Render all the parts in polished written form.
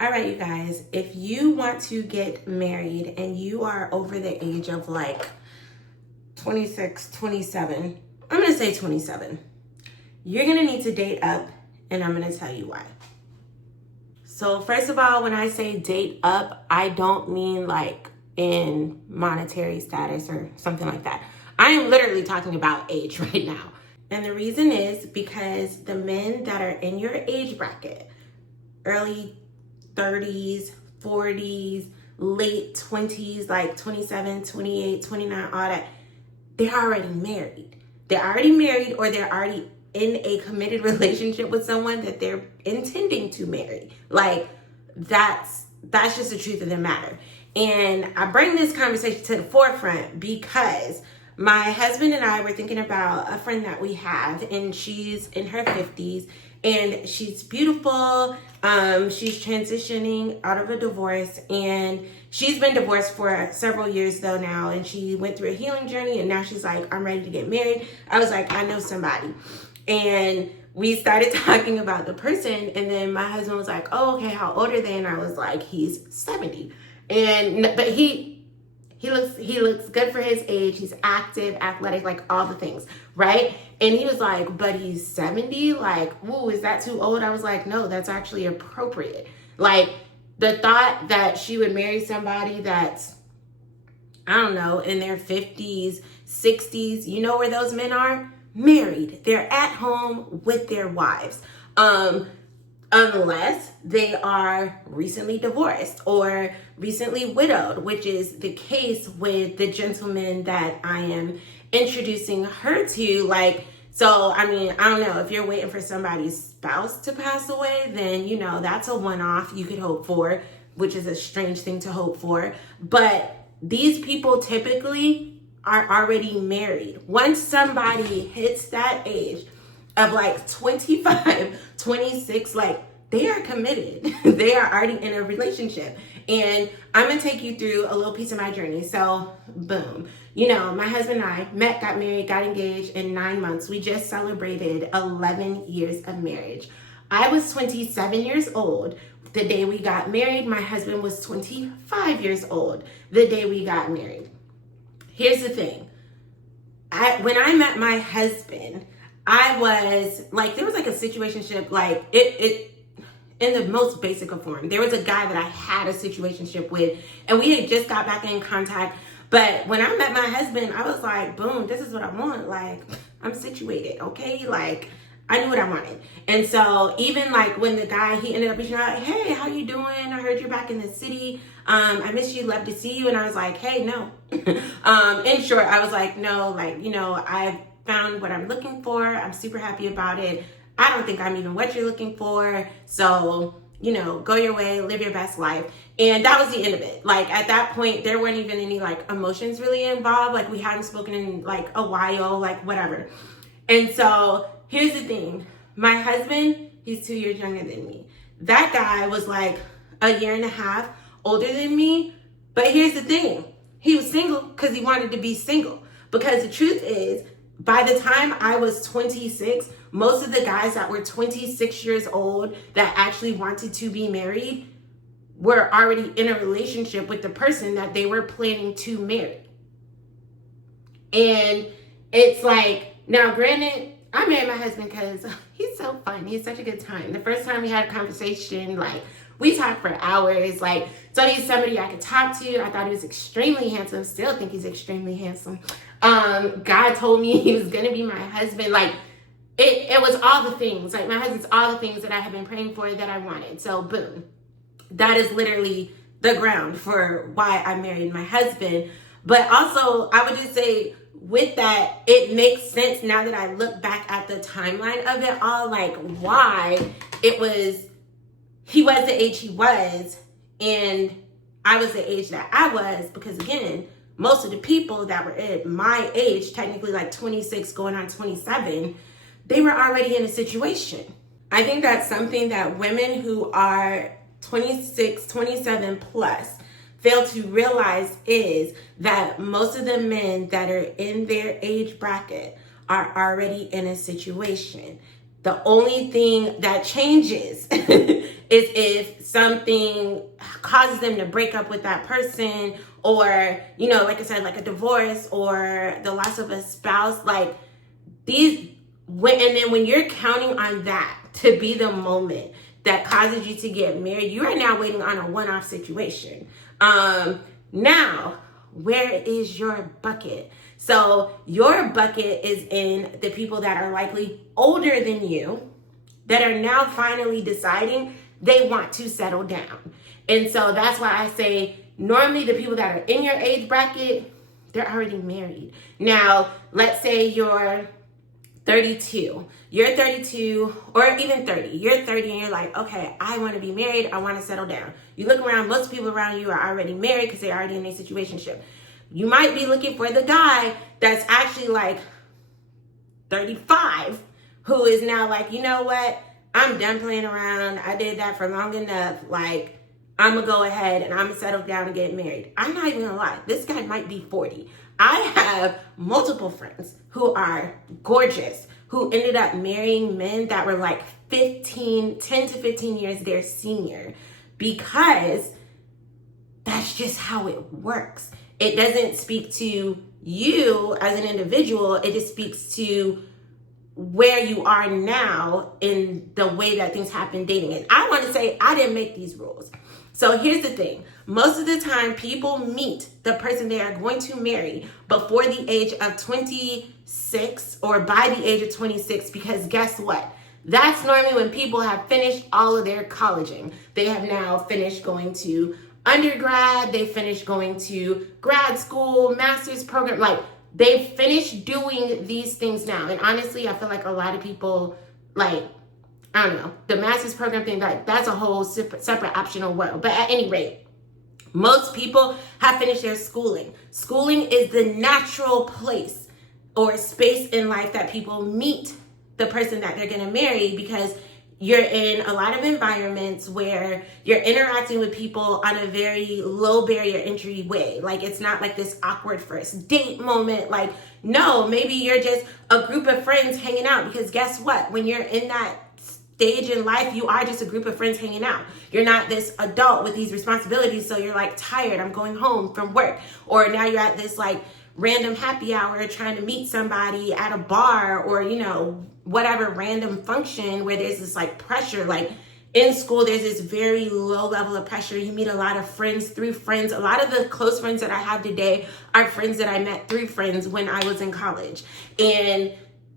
All right, you guys, if you want to get married and you are over the age of like 26, 27, I'm going to say 27, you're going to need to date up, and I'm going to tell you why. So first of all, when I say date up, I don't mean like in monetary status or something like that. I am literally talking about age right now. And the reason is because the men that are in your age bracket, early 30s, 40s, late 20s, like 27, 28, 29, all that, they're already married. They're already married, or they're already in a committed relationship with someone that they're intending to marry. Like that's just the truth of the matter. And I bring this conversation to the forefront because my husband and I were thinking about a friend that we have, and she's in her 50s, and she's beautiful. She's transitioning out of a divorce, and she's been divorced for several years though now, and she went through a healing journey, and now she's like, I'm ready to get married. I was like, I know somebody. And we started talking about the person, and then my husband was like, oh, okay, how old are they? And I was like, he's 70. But he looks good for his age. He's active, athletic, like all the things, right? And he was like, but he's 70? Like, ooh, is that too old? I was like, no, that's actually appropriate. Like, the thought that she would marry somebody that's, I don't know, in their 50s, 60s, you know where those men are? Married. They're at home with their wives. Unless they are recently divorced or recently widowed, which is the case with the gentleman that I am introducing her to. Like, so, I mean, I don't know, if you're waiting for somebody's spouse to pass away, then, you know, that's a one-off you could hope for, which is a strange thing to hope for. But these people typically are already married. Once somebody hits that age of like 25, 26, like they are committed. They are already in a relationship. And I'm gonna take you through a little piece of my journey. So boom, you know, my husband and I met, got married, got engaged in 9 months. We just celebrated 11 years of marriage. I was 27 years old the day we got married. My husband was 25 years old the day we got married. Here's the thing. When I met my husband, I was like, there was like a situationship, like it in the most basic of form. There was a guy that I had a situationship with, and we had just got back in contact. But when I met my husband, I was like, boom, this is what I want. Like, I'm situated, okay? Like, I knew what I wanted. And so even like when the guy, he ended up reaching out, hey, how you doing? I heard you're back in the city. I miss you, love to see you. And I was like, hey, no. In short, I was like, no, like, you know, I've found what I'm looking for. I'm super happy about it. I don't think I'm even what you're looking for. So, you know, go your way, live your best life. And that was the end of it. Like at that point, there weren't even any like emotions really involved. Like we hadn't spoken in like a while, like whatever. And so here's the thing. My husband, he's 2 years younger than me. That guy was like a year and a half older than me. But here's the thing. He was single because he wanted to be single. Because the truth is, by the time I was 26, most of the guys that were 26 years old that actually wanted to be married were already in a relationship with the person that they were planning to marry. And it's like, now granted, I married my husband because he's so fun. He's such a good time. The first time we had a conversation, like we talked for hours. Like, so he's somebody I could talk to. I thought he was extremely handsome. Still think he's extremely handsome. God told me he was gonna be my husband. Like, it was all the things. Like, my husband's all the things that I have been praying for that I wanted. So boom, that is literally the ground for why I married my husband. But also, I would just say, with that, it makes sense now that I look back at the timeline of it all, like why he was the age he was, and I was the age that I was, because again, most of the people that were at my age, technically like 26 going on 27, they were already in a situation. I think that's something that women who are 26, 27 plus fail to realize, is that most of the men that are in their age bracket are already in a situation. The only thing that changes is if something causes them to break up with that person, or, you know, like I said, like a divorce or the loss of a spouse, like these, and then when you're counting on that to be the moment that causes you to get married, you are now waiting on a one-off situation. Now, where is your bucket? So your bucket is in the people that are likely older than you, that are now finally deciding they want to settle down. And so that's why I say, normally the people that are in your age bracket, they're already married. Now, let's say you're 32. You're 32 or even 30. You're 30 and you're like, okay, I want to be married. I want to settle down. You look around, most people around you are already married because they're already in a situationship. You might be looking for the guy that's actually like 35 who is now like, you know what? I'm done playing around. I did that for long enough. Like, I'm going to go ahead and I'm going to settle down and get married. I'm not even going to lie. This guy might be 40. I have multiple friends who are gorgeous, who ended up marrying men that were like 10 to 15 years their senior, because that's just how it works. It doesn't speak to you as an individual. It just speaks to where you are now in the way that things happen dating. And I want to say, I didn't make these rules. So here's the thing. Most of the time, people meet the person they are going to marry before the age of 26 or by the age of 26, because guess what? That's normally when people have finished all of their colleging. They have now finished going to undergrad, they finished going to grad school, master's program, like they've finished doing these things now. And honestly, I feel like a lot of people, like, I don't know, the master's program thing, that's a whole separate optional world. But at any rate, most people have finished their schooling. Schooling is the natural place or space in life that people meet the person that they're going to marry, because you're in a lot of environments where you're interacting with people on a very low barrier entry way. Like, it's not like this awkward first date moment. Like, no, maybe you're just a group of friends hanging out, because guess what? When you're in that stage in life, you are just a group of friends hanging out. You're not this adult with these responsibilities. So you're like, tired, I'm going home from work. Or now you're at this like random happy hour trying to meet somebody at a bar, or, you know, whatever random function where there's this like pressure. Like in school, there's this very low level of pressure. You meet a lot of friends through friends. A lot of the close friends that I have today are friends that I met through friends when I was in college. And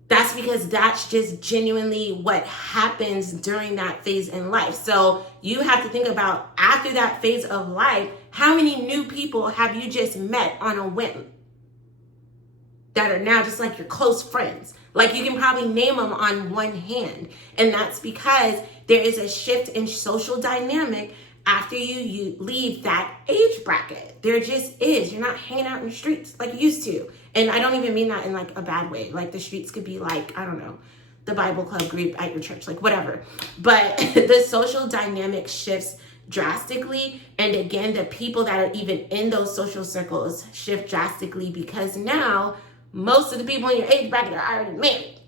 that's because that's just genuinely what happens during that phase in life. So you have to think about, after that phase of life, how many new people have you just met on a whim that are now just like your close friends? Like, you can probably name them on one hand. And that's because there is a shift in social dynamic after you leave that age bracket. There just is. You're not hanging out in the streets like you used to. And I don't even mean that in like a bad way. Like, the streets could be like, I don't know, the Bible club group at your church, like whatever. But the social dynamic shifts drastically. And again, the people that are even in those social circles shift drastically, because now most of the people in your age bracket are already married.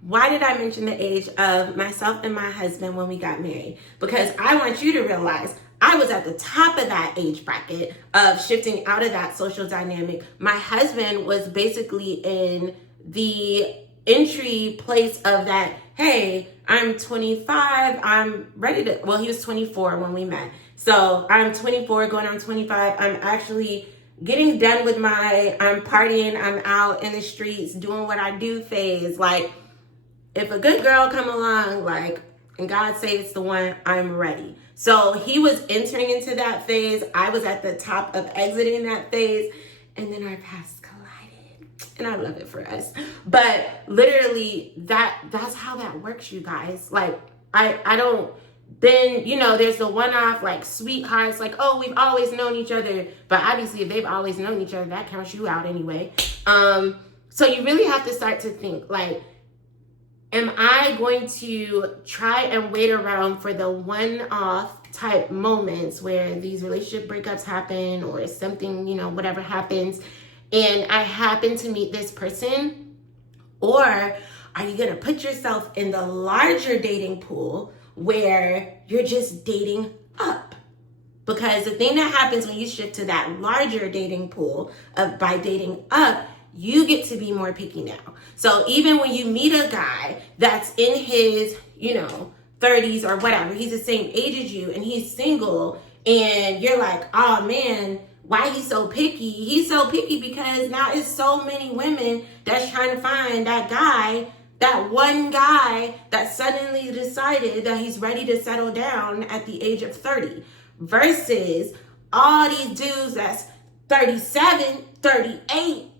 Why did I mention the age of myself and my husband when we got married? Because I want you to realize I was at the top of that age bracket of shifting out of that social dynamic. My husband was basically in the entry place of that, hey, I'm 25, I'm ready to, well, he was 24 when we met. So I'm 24 going on 25. I'm actually getting done with my, I'm partying, I'm out in the streets doing what I do phase. Like, if a good girl come along, like, and God say it's the one, I'm ready. So he was entering into that phase. I was at the top of exiting that phase. And then our paths collided. And I love it for us. But literally, that's how that works, you guys. Like, I don't, then, you know, there's the one-off, like, sweethearts, like, oh, we've always known each other. But obviously, if they've always known each other, that counts you out anyway. So you really have to start to think, like, am I going to try and wait around for the one-off type moments where these relationship breakups happen, or something, you know, whatever happens, and I happen to meet this person? Or are you going to put yourself in the larger dating pool where you're just dating up. Because the thing that happens when you shift to that larger dating pool of by dating up, you get to be more picky now. So even when you meet a guy that's in his, 30s or whatever, he's the same age as you and he's single, and you're like, oh man, why he's so picky? He's so picky because now it's so many women that's trying to find that guy, that one guy that suddenly decided that he's ready to settle down at the age of 30 versus all these dudes that's 37, 38,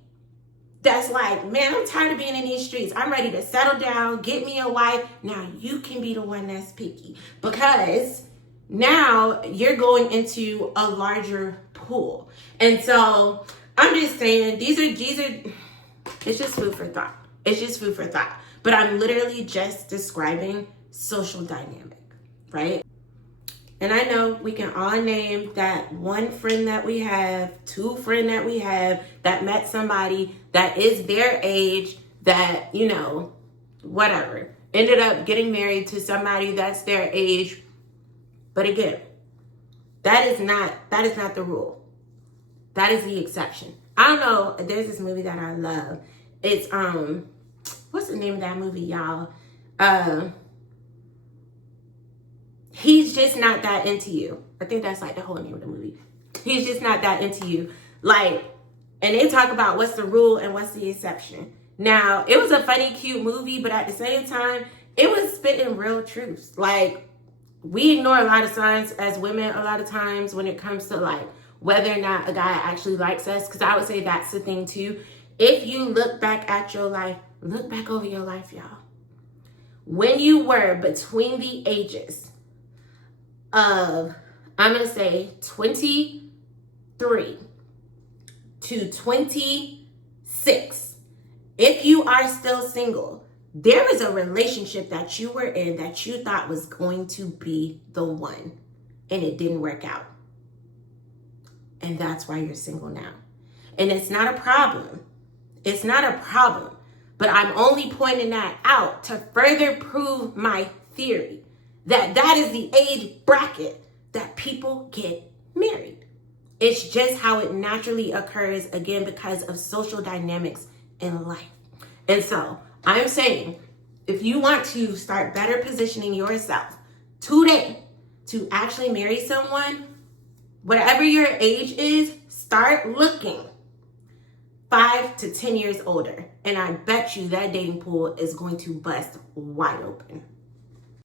that's like, man, I'm tired of being in these streets. I'm ready to settle down, get me a wife. Now you can be the one that's picky because now you're going into a larger pool. And so I'm just saying, these are, it's just food for thought. It's just food for thought. But I'm literally just describing social dynamic, right? And I know we can all name that one friend that we have, two friend that we have that met somebody that is their age that, whatever, ended up getting married to somebody that's their age. But again, that is not the rule. That is the exception. I don't know. There's this movie that I love. It's, what's the name of that movie, y'all? He's just not that into you. I think that's like the whole name of the movie. He's just not that into you. Like, and they talk about what's the rule and what's the exception. Now, it was a funny, cute movie, but at the same time, it was spitting real truths. Like, we ignore a lot of signs as women a lot of times when it comes to like whether or not a guy actually likes us. Because I would say that's the thing too. If you look back at your life, look back over your life, y'all. When you were between the ages of, I'm going to say 23 to 26, if you are still single, there was a relationship that you were in that you thought was going to be the one, and it didn't work out. And that's why you're single now. And it's not a problem. It's not a problem. But I'm only pointing that out to further prove my theory that that is the age bracket that people get married. It's just how it naturally occurs, again, because of social dynamics in life. And so I'm saying, if you want to start better positioning yourself today to actually marry someone, whatever your age is, start looking 5 to 10 years older. And I bet you that dating pool is going to bust wide open.